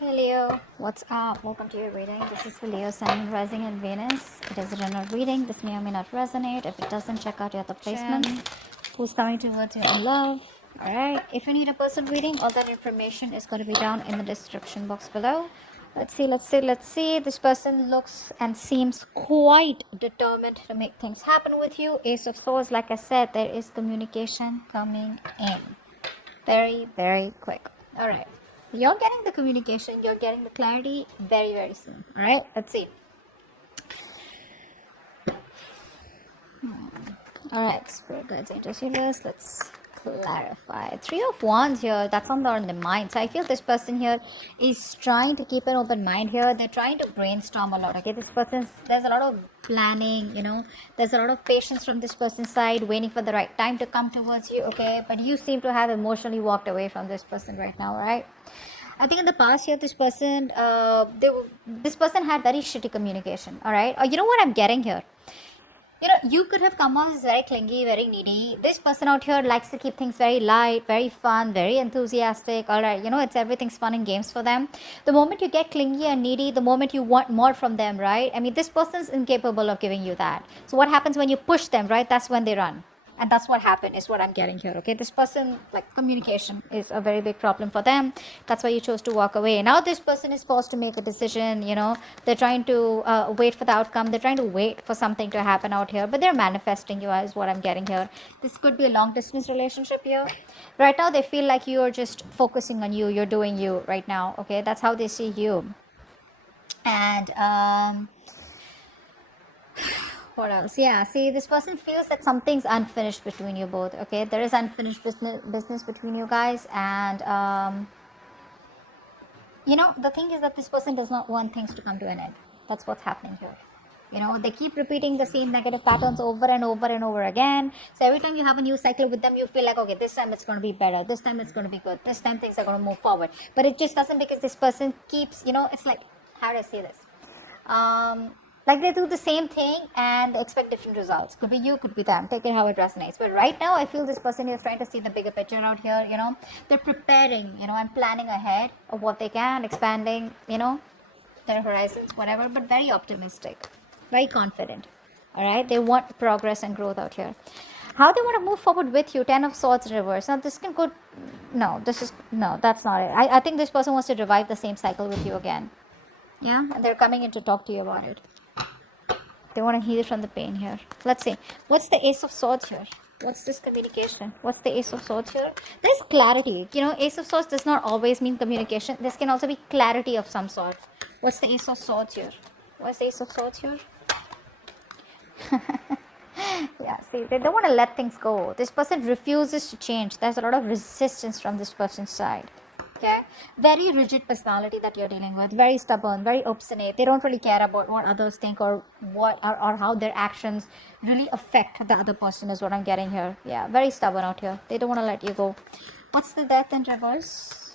Hey Leo, what's up? Welcome to your reading. This is for Leo, Sun, Rising, and Venus. It is a general reading. This may or may not resonate. If it doesn't, check out your other placements. Who's coming towards you in love? Alright, if you need a personal reading, all that information is going to be down in the description box below. Let's see. This person looks and seems quite determined to make things happen with you. Ace of Swords, like I said, there is communication coming in. Very, very quick. Alright. You're getting the communication, you're getting the clarity very, very soon. Alright, let's see. Alright, Spirit Guides, Angels, Healers, let's clarify. Three of Wands here, that's on the mind. So I feel this person here is trying to keep an open mind here. They're trying to brainstorm a lot. Okay, this person's, there's a lot of planning, there's a lot of patience from this person's side, waiting for the right time to come towards you. Okay, but you seem to have emotionally walked away from this person right now. Right, I think in the past here, this person this person had very shitty communication. All right, or you know what I'm getting here, you could have come off as very clingy, very needy. This person out here likes to keep things very light, very fun, very enthusiastic. All right, it's everything's fun and games for them. The moment you get clingy and needy, the moment you want more from them, right? I mean, this person's incapable of giving you that. So what happens when you push them, right? That's when they run. And that's what happened, is what I'm getting here. Okay, this person, like, communication is a very big problem for them. That's why you chose to walk away. Now this person is forced to make a decision. They're trying to wait for the outcome. They're trying to wait for something to happen out here, but they're manifesting you, is what I'm getting here. This could be a long distance relationship here. Right now they feel like you're just focusing on you, you're doing you right now. Okay, that's how they see you. And what else? Yeah, see, this person feels that something's unfinished between you both. Okay, there is unfinished business between you guys. And the thing is that this person does not want things to come to an end. That's what's happening here. They keep repeating the same negative patterns over and over and over again. So every time you have a new cycle with them, you feel like, okay, this time it's going to be better, this time it's going to be good, this time things are going to move forward. But it just doesn't, because this person keeps, it's like, how do I say this, like they do the same thing and they expect different results. Could be you, could be them. Take it how it resonates. But right now, I feel this person is trying to see the bigger picture out here. They're preparing, and planning ahead of what they can, expanding, their horizons, whatever. But very optimistic, very confident. All right, they want progress and growth out here. How they want to move forward with you? 10 of Swords reverse. Now this can go. No, that's not it. I think this person wants to revive the same cycle with you again. Yeah, and they're coming in to talk to you about it. They want to heal from the pain here. Let's see. What's the Ace of Swords here? What's this communication? What's the Ace of Swords here? There's clarity. Ace of Swords does not always mean communication. This can also be clarity of some sort. What's the Ace of Swords here? What's the Ace of Swords here? Yeah, see, they don't want to let things go. This person refuses to change. There's a lot of resistance from this person's side. Okay, very rigid personality that you're dealing with, very stubborn, very obstinate. They don't really care about what others think or or how their actions really affect the other person, is what I'm getting here. Yeah, very stubborn out here. They don't want to let you go. What's the Death in reverse?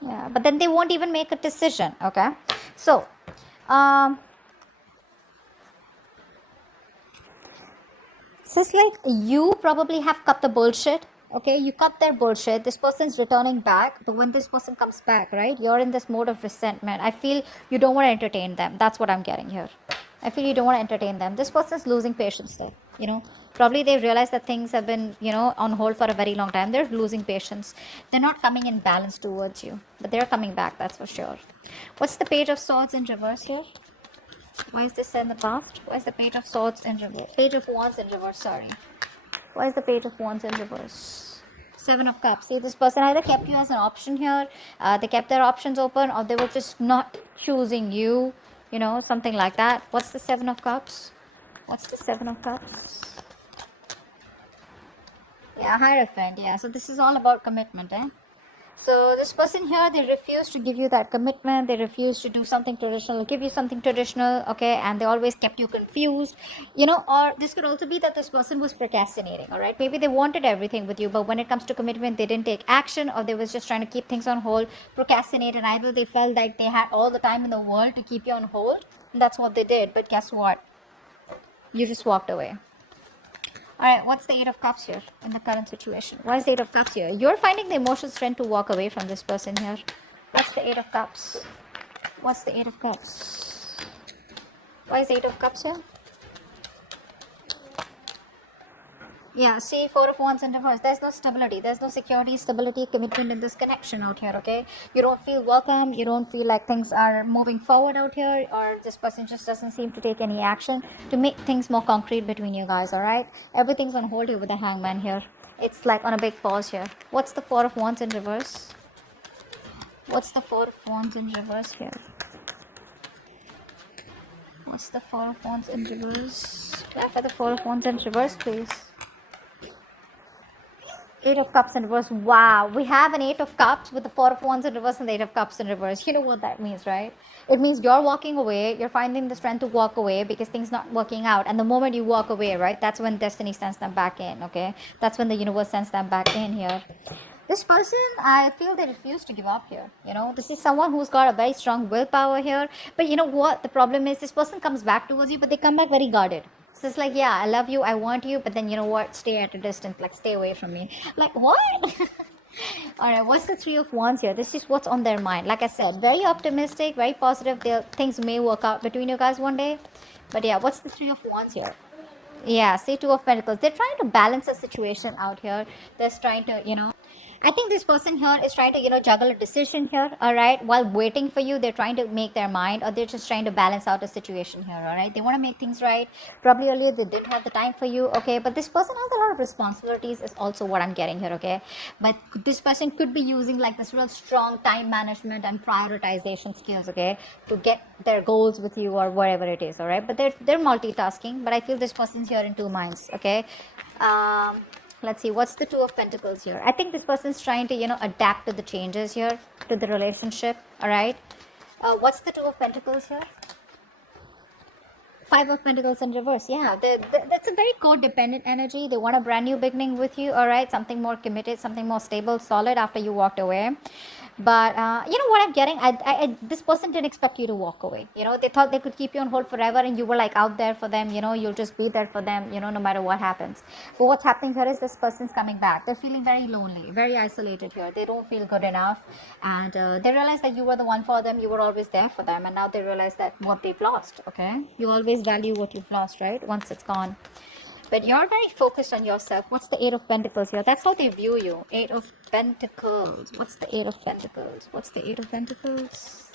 Yeah, but then they won't even make a decision. Okay, so it's just like you probably have cut the bullshit. Okay, you cut their bullshit. This person's returning back, but when this person comes back, right, you're in this mode of resentment. I feel you don't want to entertain them. That's what I'm getting here. I feel you don't want to entertain them. This person's losing patience there. Probably they've realized that things have been, on hold for a very long time. They're losing patience. They're not coming in balance towards you, but they're coming back, that's for sure. What's the Page of Swords in reverse here? Why is this in the past? Why is the Page of Swords in reverse? Page of Wands in reverse, sorry. Why is the Page of Wands in reverse? Seven of Cups. See, this person either kept you as an option here, they kept their options open, or they were just not choosing you, something like that. What's the Seven of Cups? What's the Seven of Cups? Yeah, Hierophant. Yeah, so this is all about commitment, eh? So this person here, they refuse to give you that commitment. They refuse to do something traditional, give you something traditional, okay? And they always kept you confused, or this could also be that this person was procrastinating, all right? Maybe they wanted everything with you, but when it comes to commitment, they didn't take action, or they was just trying to keep things on hold, procrastinate, and either they felt like they had all the time in the world to keep you on hold, and that's what they did. But guess what? You just walked away. Alright, what's the Eight of Cups here in the current situation? Why is the Eight of Cups here? You're finding the emotional strength to walk away from this person here. What's the Eight of Cups? What's the Eight of Cups? Why is the Eight of Cups here? Yeah, see, Four of Wands in reverse. There's no stability. There's no security, stability, commitment in this connection out here, okay? You don't feel welcome. You don't feel like things are moving forward out here, or this person just doesn't seem to take any action to make things more concrete between you guys, alright? Everything's on hold here with the Hangman here. It's like on a big pause here. What's the Four of Wands in reverse? What's the Four of Wands in reverse here? What's the Four of Wands in reverse? Clarify the Four of Wands in reverse, please. Eight of Cups in reverse. Wow, we have an Eight of Cups with the Four of Wands in reverse and the Eight of Cups in reverse. You know what that means, right? It means you're walking away. You're finding the strength to walk away because things not working out. And the moment you walk away, right, that's when destiny sends them back in, okay? That's when the universe sends them back in here. This person, I feel they refuse to give up here. You know, this is someone who's got a very strong willpower here. But you know what? The problem is this person comes back towards you, but they come back very guarded. So it's like, yeah, I love you, I want you, but then you know what? Stay at a distance, like stay away from me. Like, what? Alright, what's the Three of Wands here? This is what's on their mind. Like I said, very optimistic, very positive. Things may work out between you guys one day. But yeah, what's the Three of Wands here? Yeah, say Two of Pentacles. They're trying to balance the situation out here. They're trying to, you know, I think this person here is trying to, you know, juggle a decision here, all right? While waiting for you, they're trying to make their mind, or they're just trying to balance out a situation here, all right? They want to make things right. Probably earlier they didn't have the time for you, okay? But this person has a lot of responsibilities is also what I'm getting here, okay? But this person could be using like this real strong time management and prioritization skills, okay? To get their goals with you or whatever it is, all right? But they're multitasking, but I feel this person's here in two minds, okay? Let's see, what's the Two of Pentacles here? I think this person's trying to, you know, adapt to the changes here, to the relationship, all right? What's the Two of Pentacles here? Five of Pentacles in reverse. Yeah, that's a very codependent energy. They want a brand new beginning with you, all right? Something more committed, something more stable, solid after you walked away. But you know what I'm getting? This person didn't expect you to walk away. You know, they thought they could keep you on hold forever, and you were like out there for them. You know, you'll just be there for them. You know, no matter what happens. But what's happening here is this person's coming back. They're feeling very lonely, very isolated here. They don't feel good enough, and they realize that you were the one for them. You were always there for them, and now they realize that what they've lost. Okay, you always value what you've lost, right? Once it's gone. But you're very focused on yourself. What's the Eight of Pentacles here? That's how they view you. Eight of Pentacles. What's the Eight of Pentacles? What's the Eight of Pentacles?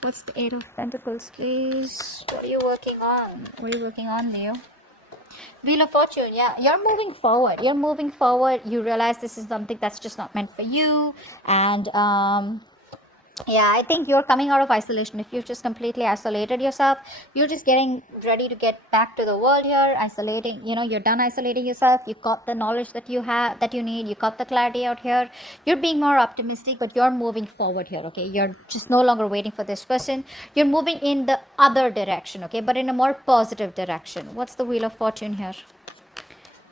What's the Eight of Pentacles, please? What are you working on? What are you working on, Leo? Wheel of Fortune. Yeah, you're moving forward. You're moving forward. You realize this is something that's just not meant for you. And yeah, I think you're coming out of isolation. If you've just completely isolated yourself, you're just getting ready to get back to the world here, isolating, you know, you're done isolating yourself. You got the knowledge that you have, that you need. You got the clarity out here. You're being more optimistic, but you're moving forward here, okay? You're just no longer waiting for this person. You're moving in the other direction, okay? But in a more positive direction. What's the Wheel of Fortune here?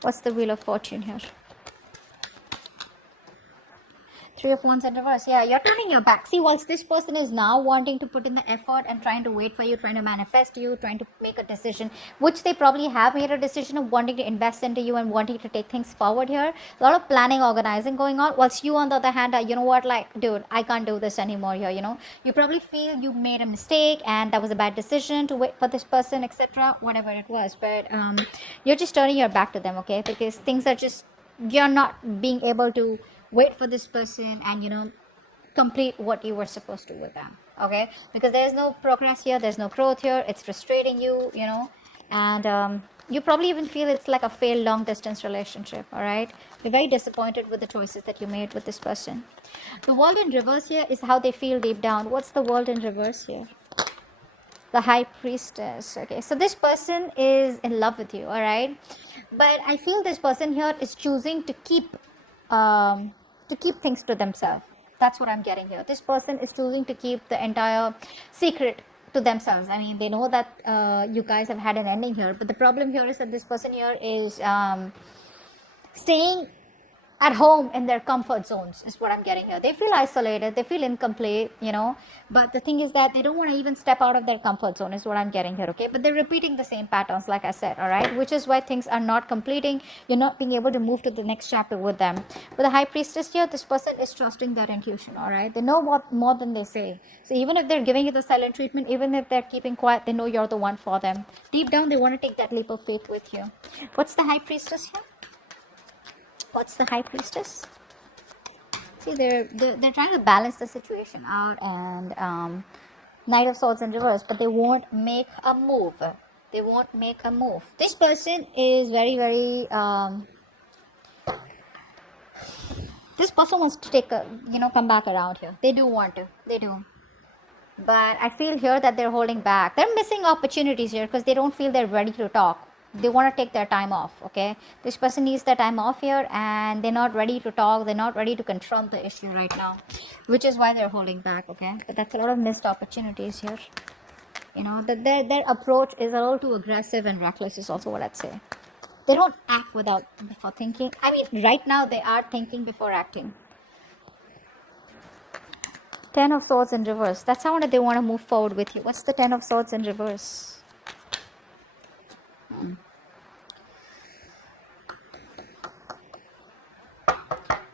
What's the Wheel of Fortune here? Three of Wands in reverse. Yeah, you're turning your back. See, whilst this person is now wanting to put in the effort and trying to wait for you, trying to manifest you, trying to make a decision, which they probably have made a decision of wanting to invest into you and wanting to take things forward here. A lot of planning, organizing going on. Whilst you, on the other hand, are, you know what, like, dude, I can't do this anymore here, you know. You probably feel you made a mistake and that was a bad decision to wait for this person, etc. Whatever it was. But you're just turning your back to them, okay? Because things are just, you're not being able to wait for this person and, you know, complete what you were supposed to with them, okay? Because there's no progress here, there's no growth here. It's frustrating you, you know, and you probably even feel it's like a failed long distance relationship, all right? You're very disappointed with the choices that you made with this person. The World in reverse here is how they feel deep down. What's the World in reverse here? The High Priestess. Okay, so this person is in love with you, all right? But I feel this person here is choosing to keep things to themselves. That's what I'm getting here. This person is choosing to keep the entire secret to themselves. I mean, they know that you guys have had an ending here, but the problem here is that this person here is staying at home in their comfort zones is what I'm getting here. They feel isolated, they feel incomplete, but the thing is that they don't want to even step out of their comfort zone is what I'm getting here, okay? But they're repeating the same patterns, like I said, all right, which is why things are not completing. You're not being able to move to the next chapter with them. With the High Priestess here, this person is trusting their intuition, all right? They know what more than they say. So even if they're giving you the silent treatment, even if they're keeping quiet, they know you're the one for them. Deep down, they want to take that leap of faith with you. What's the High Priestess here? What's the High Priestess? See, they're trying to balance the situation out, and Knight of Swords in reverse, but they won't make a move. They won't make a move. This person is very, very. This person wants to take a, come back around here. They do want to. They do. But I feel here that they're holding back. They're missing opportunities here because they don't feel they're ready to talk. They want to take their time off, okay? This person needs their time off here, and they're not ready to talk. They're not ready to confront the issue right now, which is why they're holding back, okay? But that's a lot of missed opportunities here. That their approach is a little too aggressive and reckless is also what I'd say. They don't act before thinking. I mean, right now they are thinking before acting. Ten of Swords in reverse. That's how they want to move forward with you. What's the Ten of Swords in reverse?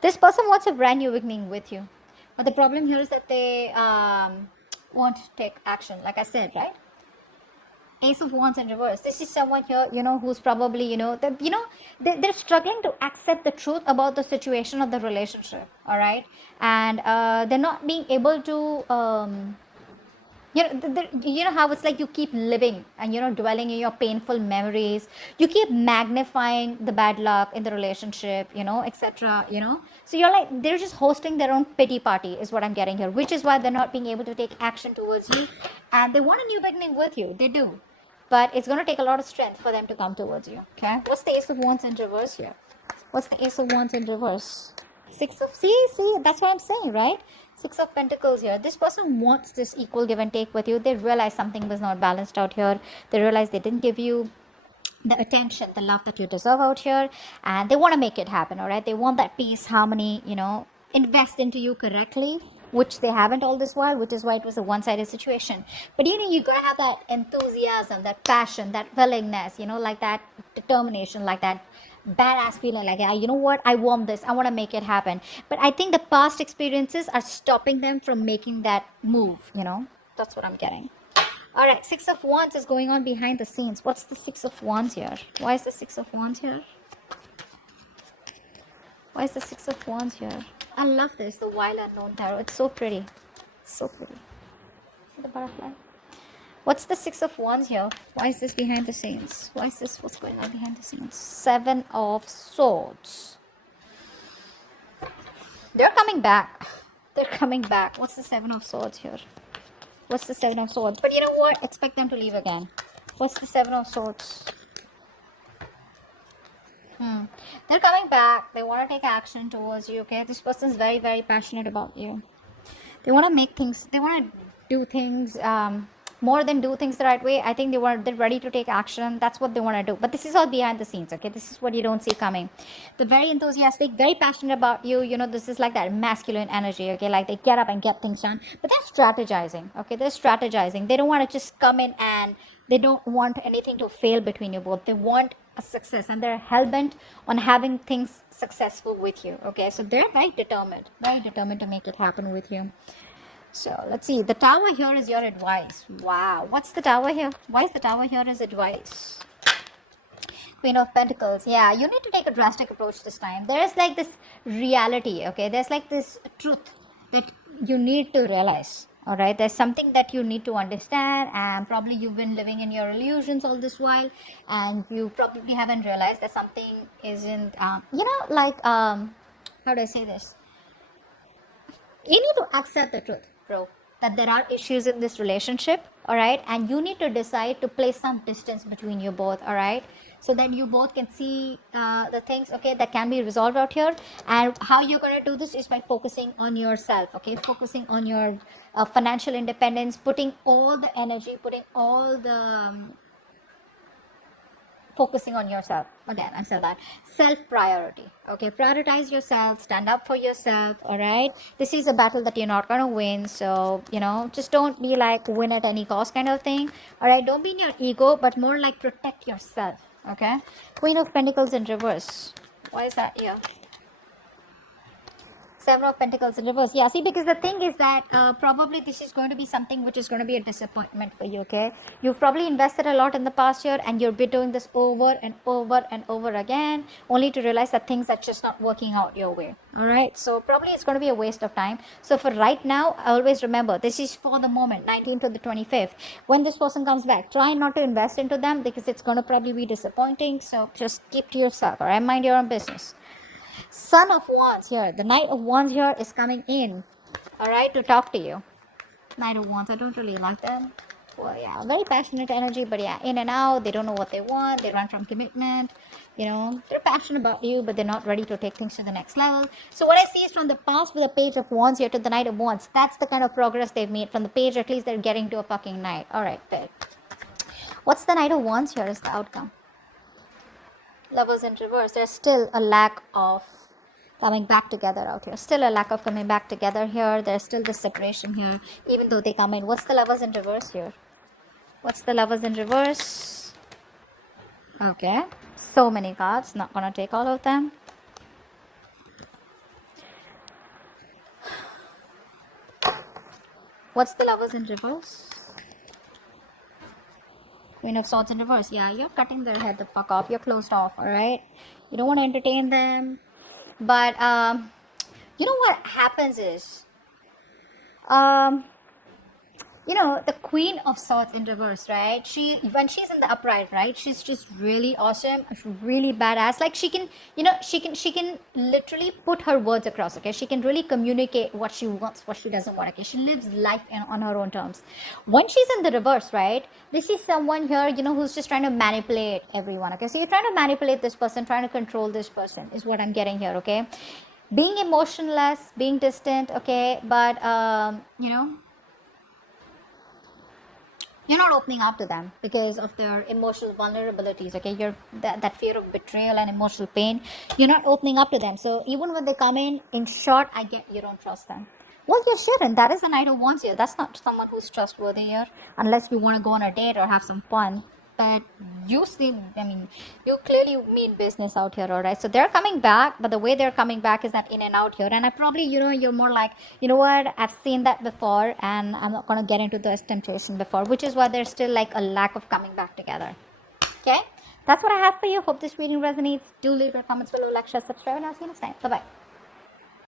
This person wants a brand new beginning with you. But the problem here is that they won't take action. Like I said, right? Ace of Wands in reverse. This is someone here, who's probably, they're struggling to accept the truth about the situation of the relationship. All right. And they're not being able to, how it's like you keep living and dwelling in your painful memories. You keep magnifying the bad luck in the relationship, etc. So you're like, they're just hosting their own pity party is what I'm getting here, which is why they're not being able to take action towards you, and they want a new beginning with you. They do, but it's going to take a lot of strength for them to come towards you. Okay, what's the Ace of Wands in reverse here? What's the Ace of Wands in reverse? See, that's what I'm saying, right? Six of Pentacles here. This person wants this equal give and take with you. They realize something was not balanced out here. They realize they didn't give you the attention, the love that you deserve out here, and they want to make it happen. All right, they want that peace, harmony, invest into you correctly, which they haven't all this while, which is why it was a one-sided situation. But you gotta have that enthusiasm, that passion, that willingness, like that determination, like that badass feeling, like, yeah, you know what, I want this, I want to make it happen. But I think the past experiences are stopping them from making that move. That's what I'm getting. All right, Six of Wands is going on behind the scenes. What's the Six of Wands here? Why is the Six of Wands here? Why is the Six of Wands here? I love this, the Wild Unknown Tarot. It's so pretty. So pretty. See the butterfly? What's the Six of Wands here? Why is this behind the scenes? Why is this? What's going on behind the scenes? Seven of Swords. They're coming back. They're coming back. What's the Seven of Swords here? What's the Seven of Swords? But you know what? Expect them to leave again. What's the Seven of Swords? They're coming back. They want to take action towards you, okay? This person's very, very passionate about you. They want to make things, they want to do things, more than do things the right way. I think they're ready to take action. That's what they want to do. But this is all behind the scenes, okay? This is what you don't see coming. They're very enthusiastic, very passionate about you. This is like that masculine energy, okay? Like they get up and get things done. But they're strategizing, okay? They're strategizing. They don't want to just come in, and they don't want anything to fail between you both. They want a success, and they're hell-bent on having things successful with you, okay? So they're very determined to make it happen with you. So let's see. The Tower here is your advice. Wow. What's the Tower here? Why is the Tower here as advice? Queen of Pentacles. Yeah, you need to take a drastic approach this time. There's like this reality, okay? There's like this truth that you need to realize. All right, there's something that you need to understand, and probably you've been living in your illusions all this while, and you probably haven't realized that something isn't, how do I say this? You need to accept the truth, bro, that there are issues in this relationship, all right, and you need to decide to place some distance between you both, all right, so that you both can see the things, okay, that can be resolved out here. And how you're going to do this is by focusing on yourself, okay, focusing on your financial independence, putting all the energy, putting all the focusing on yourself. Again, I said that. Self priority. Okay, prioritize yourself, stand up for yourself. All right, this is a battle that you're not gonna win, so just don't be like win at any cost kind of thing. All right, don't be in your ego, but more like protect yourself. Okay, Queen of Pentacles in reverse. Why is that here? Seven of Pentacles in reverse. Yeah, see, because the thing is that probably this is going to be something which is going to be a disappointment for you, okay? You've probably invested a lot in the past year and you'll be doing this over and over and over again, only to realize that things are just not working out your way, all right? So probably it's going to be a waste of time. So for right now, always remember, this is for the moment, 19th to the 25th. When this person comes back, try not to invest into them because it's going to probably be disappointing. So just keep to yourself, all right? Mind your own business. Son of Wands here. The Knight of Wands here is coming in, all right, to talk to you. Knight of Wands, I don't really like them. Well, yeah, very passionate energy, but yeah, in and out. They don't know what they want. They run from commitment. They're passionate about you, but they're not ready to take things to the next level. So what I see is from the past with the Page of Wands here to the Knight of Wands. That's the kind of progress they've made. From the page, at least they're getting to a fucking knight. All right, good. What's the Knight of Wands here is the outcome? Lovers in reverse. There's still a lack of coming back together out here. Still a lack of coming back together here. There's still this separation here, even though they come in. What's the Lovers in reverse here? What's the Lovers in reverse? Okay. So many cards. Not gonna take all of them. What's the Lovers in reverse? Queen of Swords in reverse. Yeah, you're cutting their head the fuck off. You're closed off, all right? You don't want to entertain them. But, you know what happens is, the Queen of Swords in reverse, right? When she's in the upright, right? She's just really awesome, really badass. Like she can literally put her words across. Okay, she can really communicate what she wants, what she doesn't want. Okay, she lives life on her own terms. When she's in the reverse, right? This is someone here, who's just trying to manipulate everyone. Okay, so you're trying to manipulate this person, trying to control this person, is what I'm getting here. Okay, being emotionless, being distant. Okay, but you're not opening up to them because of their emotional vulnerabilities. Okay, that fear of betrayal and emotional pain, you're not opening up to them. So even when they come in short, I get you don't trust them. Well, you shouldn't. That is a Knight of Wands here. That's not someone who's trustworthy here, unless you want to go on a date or have some fun. But you clearly mean business out here, all right? So they're coming back, but the way they're coming back is that in and out here. And I probably, you're more like, you know what, I've seen that before, and I'm not going to get into this temptation before, which is why there's still like a lack of coming back together. Okay? That's what I have for you. Hope this reading resonates. Do leave your comments below, like, share, subscribe, and I'll see you next time. Bye-bye.